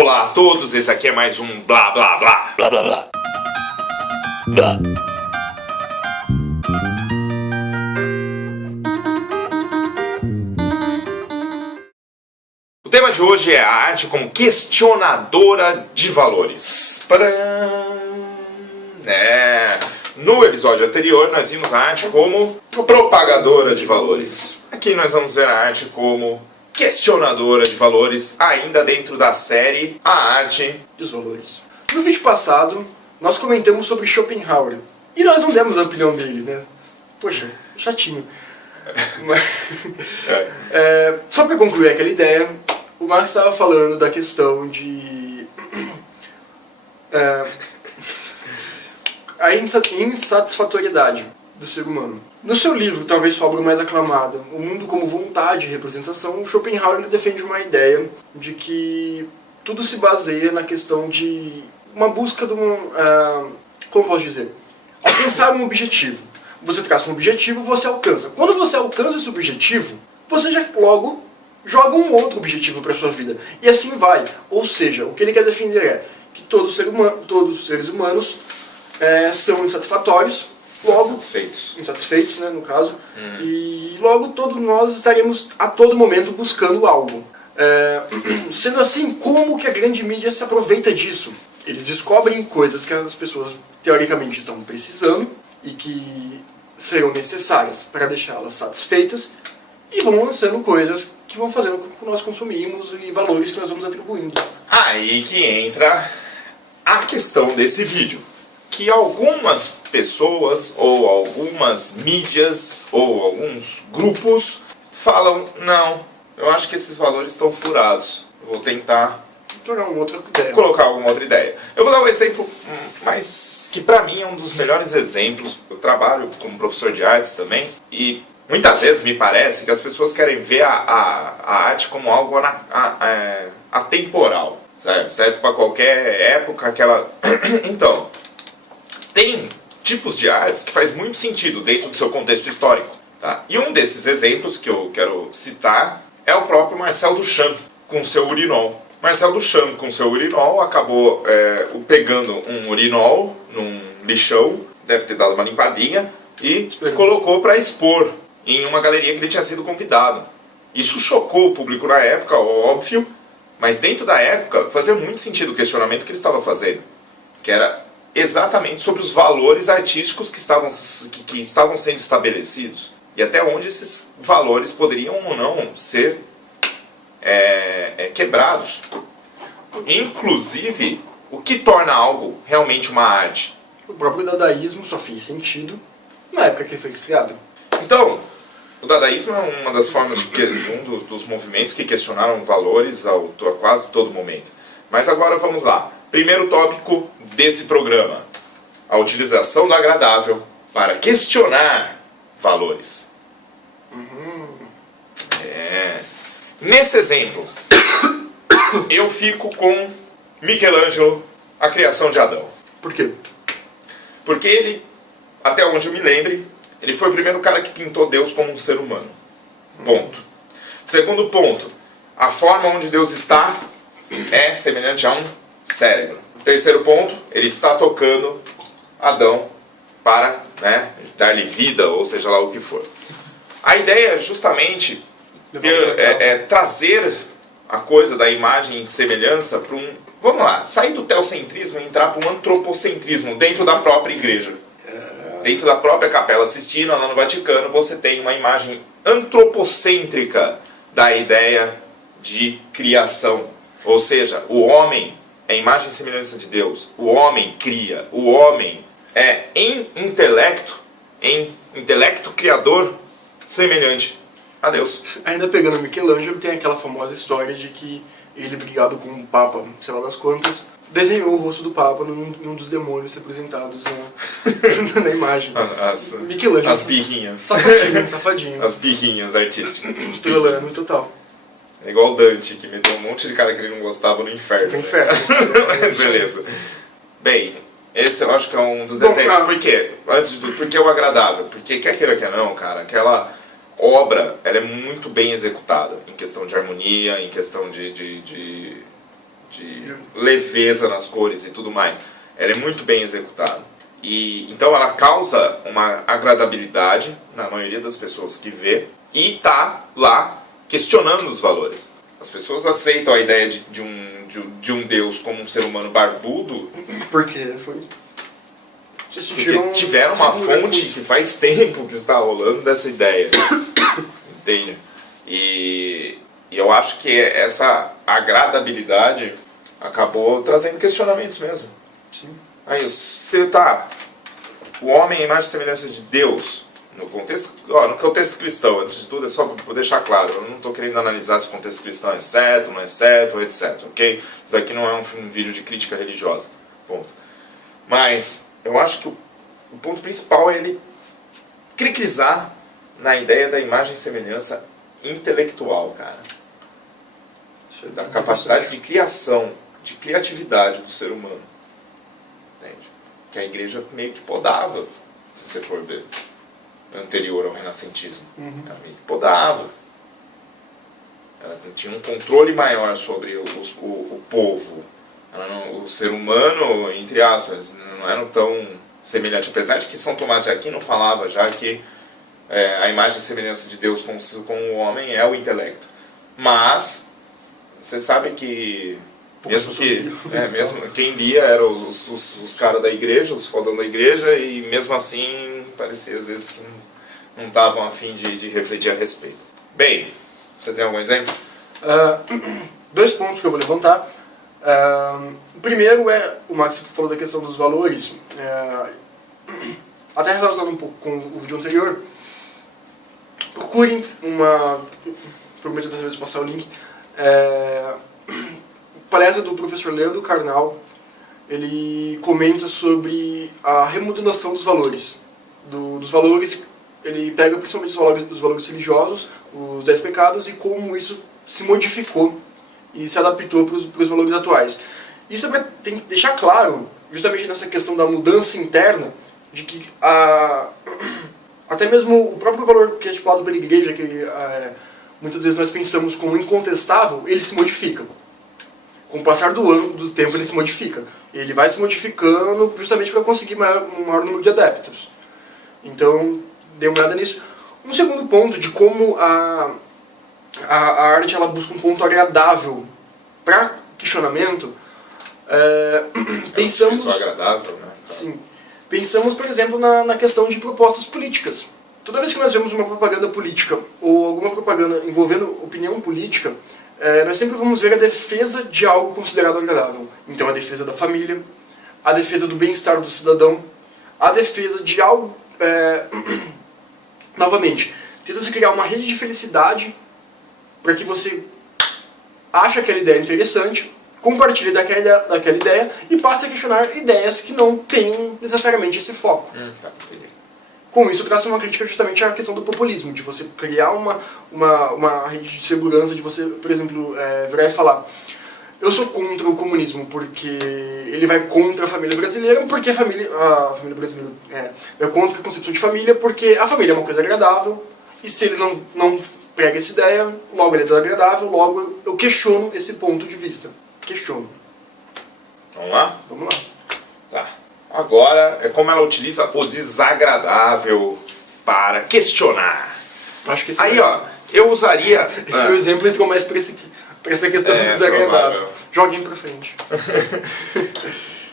Olá a todos, esse aqui é mais um Blá Blá Blá. Blá blá blá. Blá. O tema de hoje é a arte como questionadora de valores. No episódio anterior nós vimos a arte como propagadora de valores. Aqui nós vamos ver a arte como questionadora de valores, ainda dentro da série A Arte e os Valores. No vídeo passado, nós comentamos sobre Schopenhauer. E nós não demos a opinião dele, né? Poxa, chatinho. Só para concluir aquela ideia, o Marx estava falando da questão de a insatisfatoriedade do ser humano. No seu livro, talvez sua obra mais aclamada, O Mundo como Vontade e Representação, Schopenhauer defende uma ideia de que tudo se baseia na questão de uma busca de como posso dizer? Alcançar um objetivo. Você traça um objetivo, você alcança. Quando você alcança esse objetivo, você já logo joga um outro objetivo para sua vida. E assim vai. Ou seja, o que ele quer defender é que todos os seres humanos são insatisfatórios, logo insatisfeitos, né, no caso, e logo todos nós estaremos a todo momento buscando algo. Sendo assim, como que a grande mídia se aproveita disso? Eles descobrem coisas que as pessoas teoricamente estão precisando e que serão necessárias para deixá-las satisfeitas e vão lançando coisas que vão fazendo com que nós consumimos e valores que nós vamos atribuindo. Aí que entra a questão desse vídeo. Que algumas pessoas, ou algumas mídias, ou alguns grupos falam, não, eu acho que esses valores estão furados. Eu vou tentar colocar alguma outra ideia. Eu vou dar um exemplo, mas que pra mim é um dos melhores exemplos. Eu trabalho como professor de artes também, e muitas vezes me parece que as pessoas querem ver a arte como algo atemporal. Serve para qualquer época, aquela... Então... Tem tipos de artes que faz muito sentido dentro do seu contexto histórico. Tá? E um desses exemplos que eu quero citar é o próprio Marcel Duchamp com seu urinol. Marcel Duchamp com seu urinol acabou pegando um urinol num lixão, deve ter dado uma limpadinha, e colocou para expor em uma galeria que ele tinha sido convidado. Isso chocou o público na época, óbvio, mas dentro da época fazia muito sentido o questionamento que ele estava fazendo, que era exatamente sobre os valores artísticos que estavam sendo estabelecidos e até onde esses valores poderiam ou não ser quebrados. Inclusive, o que torna algo realmente uma arte? O próprio dadaísmo só fez sentido na época que foi criado. Então, o dadaísmo é uma das formas dos movimentos que questionaram valores a quase todo momento. Mas agora vamos lá. Primeiro tópico desse programa, a utilização do agradável para questionar valores. Nesse exemplo, eu fico com Michelangelo, a criação de Adão. Por quê? Porque ele, até onde eu me lembre, ele foi o primeiro cara que pintou Deus como um ser humano. Ponto. Segundo ponto, a forma onde Deus está é semelhante a um cérebro. Terceiro ponto, ele está tocando Adão para dar-lhe vida, ou seja lá o que for. A ideia é justamente trazer a coisa da imagem e semelhança para vamos lá, sair do teocentrismo e entrar para um antropocentrismo dentro da própria igreja. Dentro da própria Capela Sistina, lá no Vaticano, você tem uma imagem antropocêntrica da ideia de criação. Ou seja, o homem é a imagem e semelhança de Deus. O homem cria. O homem é em intelecto criador, semelhante a Deus. Ainda pegando Michelangelo, tem aquela famosa história de que ele, brigado com um papa, sei lá das quantas, desenhou o rosto do papa num dos demônios representados na imagem. Michelangelo. As birrinhas. Safadinho. As birrinhas artísticas. Estrelando total. É igual o Dante, que meteu um monte de cara que ele não gostava no inferno. No inferno. Beleza. Bem, esse eu acho que é um dos exemplos. Por quê? Antes de tudo, porque é o agradável. Porque quer queira, quer não, cara, aquela obra, ela é muito bem executada. Em questão de harmonia, em questão de de leveza nas cores e tudo mais. Ela é muito bem executada. E então ela causa uma agradabilidade na maioria das pessoas que vê e tá lá questionando os valores. As pessoas aceitam a ideia de um Deus como um ser humano barbudo Porque foi... porque tiveram uma fonte que faz tempo que está rolando dessa ideia. Entende? E eu acho que essa agradabilidade acabou trazendo questionamentos mesmo. Sim. Aí você tá... O homem é a imagem e semelhança de Deus. No contexto cristão, antes de tudo, é só para deixar claro. Eu não estou querendo analisar se o contexto cristão é certo, não é certo, etc. Ok? Isso aqui não é um vídeo de crítica religiosa. Ponto. Mas eu acho que o ponto principal é ele cricrizar na ideia da imagem e semelhança intelectual, cara. Da capacidade de criação, de criatividade do ser humano. Entende? Que a igreja meio que podava, se você for ver, anterior ao renascentismo. Ela meio que podava. Ela tinha um controle maior sobre o povo. O ser humano, entre aspas, não eram tão semelhantes. Apesar de que São Tomás de Aquino falava já que a imagem e semelhança de Deus com o homem é o intelecto. Mas você sabe que mesmo quem lia eram os caras da igreja, os fodão da igreja, e mesmo assim parecia às vezes que não estavam a fim de refletir a respeito. Bem, você tem algum exemplo? 2 pontos que eu vou levantar. O primeiro o Max falou da questão dos valores, até relacionado um pouco com o vídeo anterior. Procurem prometo dessa vez passar o link, palestra do professor Leandro Carnal. Ele comenta sobre a remodelação dos valores. Dos valores, ele pega principalmente os valores religiosos, os 10 pecados, e como isso se modificou e se adaptou para os valores atuais. Isso também tem que deixar claro, justamente nessa questão da mudança interna, de que até mesmo o próprio valor que é estipulado pela igreja, que muitas vezes nós pensamos como incontestável, ele se modifica. Com o passar do tempo ele se modifica. Ele vai se modificando justamente para conseguir um maior número de adeptos. Então, dê uma olhada nisso. Um segundo ponto de como a arte ela busca um ponto agradável para questionamento. Pensamos... agradável, né? Sim. Pensamos, por exemplo, na questão de propostas políticas. Toda vez que nós vemos uma propaganda política ou alguma propaganda envolvendo opinião política, nós sempre vamos ver a defesa de algo considerado agradável. Então, a defesa da família, a defesa do bem-estar do cidadão, a defesa de algo... Novamente, tenta-se criar uma rede de felicidade para que você ache aquela ideia interessante, compartilhe daquela ideia e passe a questionar ideias que não tenham necessariamente esse foco. Com isso, traz uma crítica justamente à questão do populismo, de você criar uma rede de segurança, de você, por exemplo, virar e falar: eu sou contra o comunismo porque ele vai contra a família brasileira, porque a família brasileira é contra a concepção de família, porque a família é uma coisa agradável, e se ele não prega essa ideia, logo ele é desagradável, logo eu questiono esse ponto de vista. Questiono. Vamos lá? Vamos lá. Tá. Agora é como ela utiliza o desagradável para questionar. Acho que aí, eu usaria... Esse meu exemplo entrou mais para essa questão do desagradável. Joguem pra frente.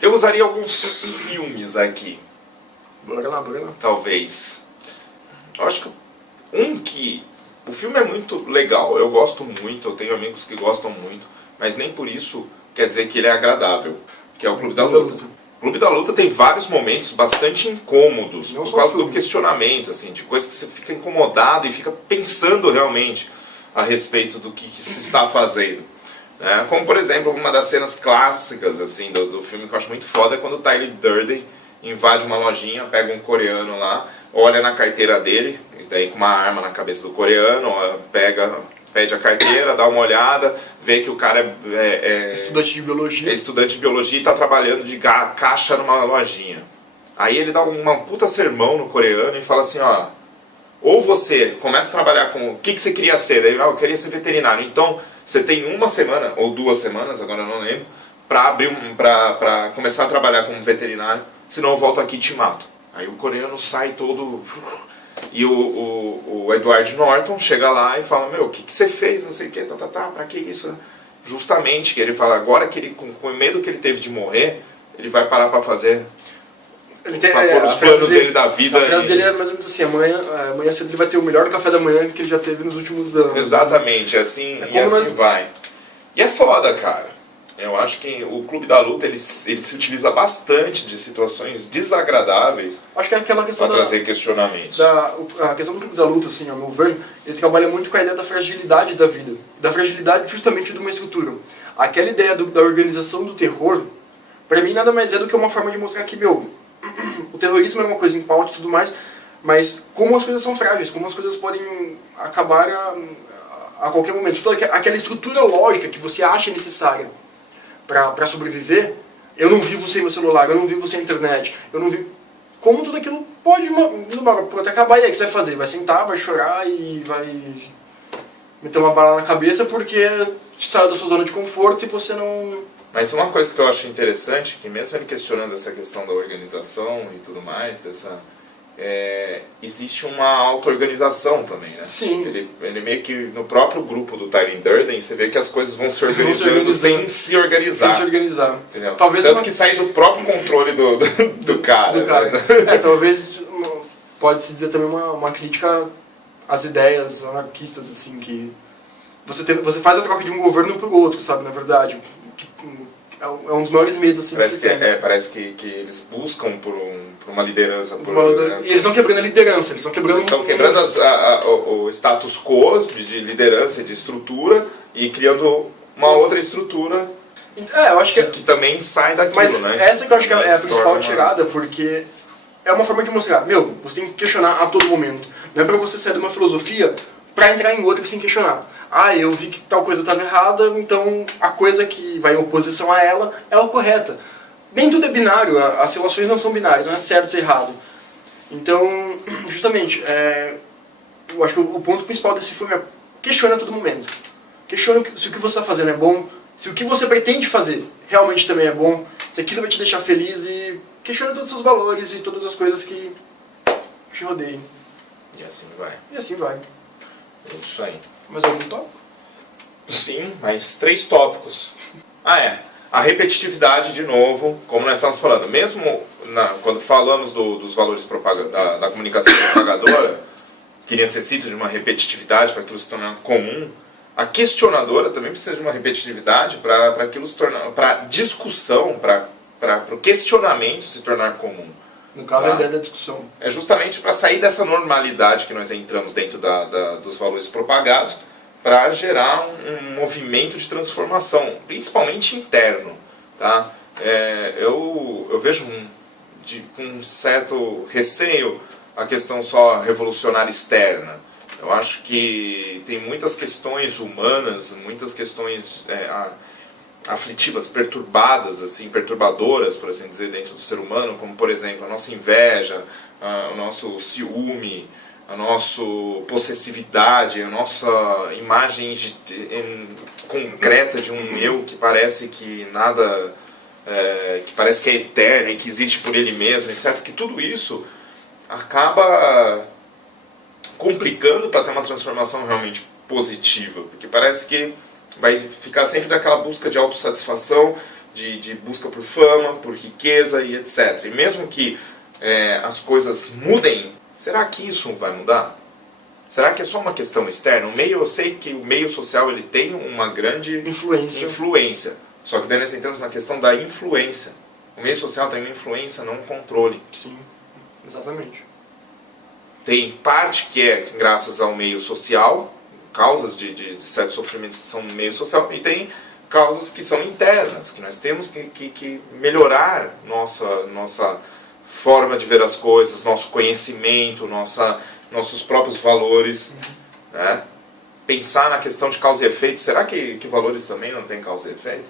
Eu usaria alguns filmes aqui. Bora lá. Talvez. Eu acho que o filme é muito legal. Eu gosto muito, eu tenho amigos que gostam muito, mas nem por isso quer dizer que ele é agradável. Que é o Clube da Luta. O Clube da Luta tem vários momentos bastante incômodos, por causa do questionamento, assim, de coisas que você fica incomodado e fica pensando realmente a respeito do que se está fazendo. Né? Como, por exemplo, uma das cenas clássicas assim, do filme que eu acho muito foda é quando o Tyler Durden invade uma lojinha, pega um coreano lá, olha na carteira dele, e daí com uma arma na cabeça do coreano, pede a carteira, dá uma olhada, vê que o cara é estudante de biologia. É estudante de biologia e está trabalhando de caixa numa lojinha. Aí ele dá uma puta sermão no coreano e fala assim, ou você começa a trabalhar com... O que você queria ser? Daí, eu queria ser veterinário. Então, você tem uma semana ou 2 semanas, agora eu não lembro, para começar a trabalhar como veterinário, senão eu volto aqui e te mato. Aí o coreano sai todo... E o Edward Norton chega lá e fala, meu, o que você fez, não sei o que, pra que isso? Justamente, que ele fala, agora que ele, com o medo que ele teve de morrer, ele vai parar pra fazer... Pra pôr os planos dele da vida. A frase dele é mais ou menos assim, amanhã cedo ele vai ter o melhor café da manhã que ele já teve nos últimos anos. Exatamente, assim, e assim vai. E é foda, cara. Eu acho que o Clube da Luta, ele se utiliza bastante de situações desagradáveis, acho que é aquela questão para trazer questionamentos. A questão do Clube da Luta, assim, ao meu ver, ele trabalha muito com a ideia da fragilidade da vida. Da fragilidade justamente de uma estrutura. Aquela ideia da organização do terror, pra mim nada mais é do que uma forma de mostrar que, meu, o terrorismo é uma coisa em pauta e tudo mais, mas como as coisas são frágeis, como as coisas podem acabar a qualquer momento. Toda aquela estrutura lógica que você acha necessária para sobreviver, eu não vivo sem meu celular, eu não vivo sem internet, eu não vivo... Como tudo aquilo pode acabar, e aí o que você vai fazer? Vai sentar, vai chorar e vai meter uma bala na cabeça porque te saiu da sua zona de conforto e você não... Mas uma coisa que eu acho interessante, que mesmo ele questionando essa questão da organização e tudo mais, existe uma auto-organização também, né? Sim. Ele meio que, no próprio grupo do Tyler Durden, você vê que as coisas vão se organizando sem se organizar. Sem se organizar. Entendeu? Talvez Tanto que sai do próprio controle do cara. Né? Talvez pode-se dizer também uma crítica às ideias anarquistas, assim, que você faz a troca de um governo por outro, sabe, na verdade. É um dos maiores medos, assim, parece que eles buscam por uma liderança. E eles estão quebrando a liderança, eles estão quebrando o status quo de liderança e de estrutura e criando uma outra estrutura eu acho que também sai daquilo, mas né? Essa que eu acho que é a principal tirada, porque é uma forma de mostrar, meu, você tem que questionar a todo momento. Não é pra você sair de uma filosofia pra entrar em outra sem questionar. Eu vi que tal coisa estava errada, então a coisa que vai em oposição a ela é a correta. Nem tudo é binário, as relações não são binárias, não é certo e errado. Então, justamente, eu acho que o ponto principal desse filme é questiona a todo momento. Questiona se o que você está fazendo é bom, se o que você pretende fazer realmente também é bom, se aquilo vai te deixar feliz e questiona todos os seus valores e todas as coisas que te rodeiam. E assim vai. E assim vai. É isso aí. Mais algum tópico? Sim, mas 3 tópicos. A repetitividade, de novo, como nós estamos falando, mesmo quando falamos dos valores da comunicação propagadora, que necessita de uma repetitividade para aquilo se tornar comum, a questionadora também precisa de uma repetitividade para aquilo se tornar, para discussão, para o questionamento se tornar comum. No caso, a ideia da discussão. É justamente para sair dessa normalidade que nós entramos dentro dos valores propagados, para gerar um movimento de transformação, principalmente interno. Tá? Eu vejo com um certo receio a questão só revolucionária externa. Eu acho que tem muitas questões humanas, muitas questões aflitivas, perturbadas, assim, perturbadoras, por assim dizer, dentro do ser humano, como, por exemplo, a nossa inveja, o nosso ciúme, a nossa possessividade, a nossa imagem concreta de um eu que parece que nada, que parece que é eterno e que existe por ele mesmo, etc. Que tudo isso acaba complicando para ter uma transformação realmente positiva, porque parece que vai ficar sempre naquela busca de autossatisfação, de busca por fama, por riqueza e etc. E mesmo que as coisas mudem, será que isso vai mudar? Será que é só uma questão externa? Eu sei que o meio social ele tem uma grande influência. Só que daí nós entramos na questão da influência. O meio social tem uma influência, não um controle. Sim, exatamente. Tem parte que é graças ao meio social, causas de certos sofrimentos que são no meio social, e tem causas que são internas, que nós temos que melhorar nossa forma de ver as coisas, nosso conhecimento, nossos próprios valores, né? Pensar na questão de causa e efeito. Será que valores também não têm causa e efeito?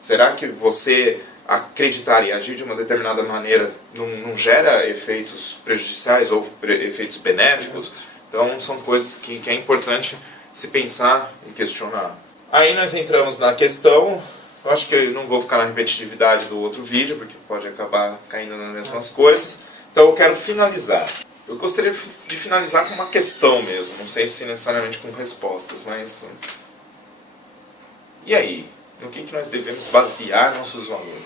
Será que você acreditar e agir de uma determinada maneira não gera efeitos prejudiciais ou efeitos benéficos? Então são coisas que é importante se pensar e questionar. Aí nós entramos na questão. Eu acho que eu não vou ficar na repetitividade do outro vídeo, porque pode acabar caindo nas mesmas coisas. Então eu quero finalizar. Eu gostaria de finalizar com uma questão mesmo, não sei se necessariamente com respostas, mas... E aí? No que nós devemos basear nossos valores?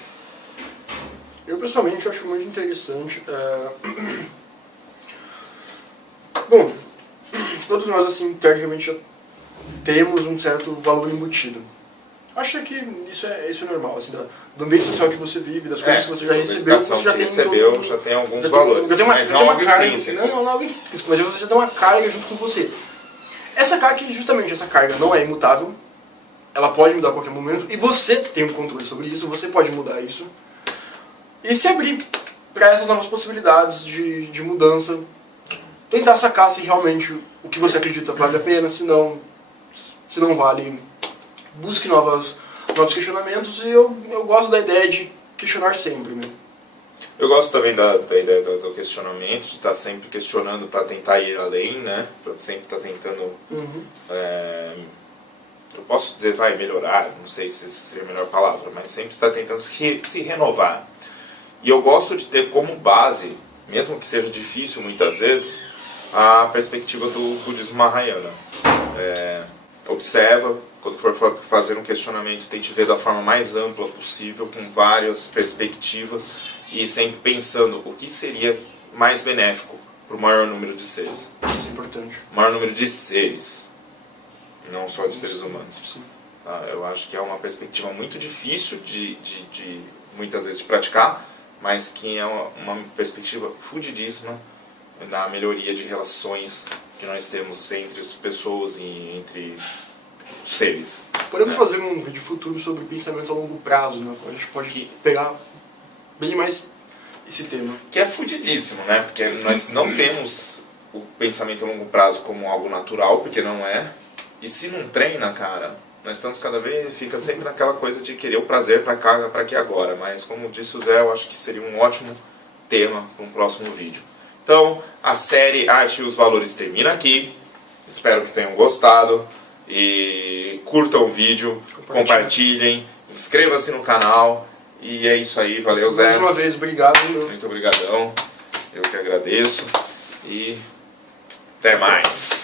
Eu pessoalmente acho muito interessante. Bom, todos nós assim, teoricamente, já temos um certo valor embutido. Acho que isso é normal, assim, do ambiente social que você vive, das coisas que você já recebeu, você já tem alguns valores, mas não algo intrínseco. Não algo intrínseco, mas você já tem uma carga junto com você. Essa carga, justamente essa carga, não é imutável, ela pode mudar a qualquer momento, e você tem um controle sobre isso, você pode mudar isso, e se abrir para essas novas possibilidades de mudança, tentar sacar se realmente o que você acredita vale a pena, se não vale, busque novos questionamentos, e eu gosto da ideia de questionar sempre, né? Eu gosto também da ideia do questionamento, de estar sempre questionando para tentar ir além, né? Para sempre estar tentando... eu posso dizer, melhorar, não sei se essa seria a melhor palavra, mas sempre estar tentando se renovar. E eu gosto de ter como base, mesmo que seja difícil muitas vezes, a perspectiva do budismo Mahayana. Observa, quando for fazer um questionamento, tente ver da forma mais ampla possível, com várias perspectivas, e sempre pensando o que seria mais benéfico para o maior número de seres. Isso é importante. O maior número de seres, não só de seres humanos. Sim. Eu acho que é uma perspectiva muito difícil de muitas vezes de praticar, mas que é uma perspectiva fudidíssima na melhoria de relações que nós temos entre as pessoas e entre os seres. Podemos fazer um vídeo futuro sobre pensamento a longo prazo, né? A gente pode pegar bem mais esse tema. Que é fudidíssimo, né? Porque nós não temos o pensamento a longo prazo como algo natural, porque não é. E se não treina, cara, nós estamos fica sempre naquela coisa de querer o prazer para cá, para aqui agora. Mas como disse o Zé, eu acho que seria um ótimo tema para um próximo vídeo. Então, a série Arte e os Valores termina aqui. Espero que tenham gostado. E curtam o vídeo, compartilhem, inscreva-se no canal. E é isso aí, valeu Zé. Mais uma vez, obrigado. Muito obrigadão, eu que agradeço. E até mais.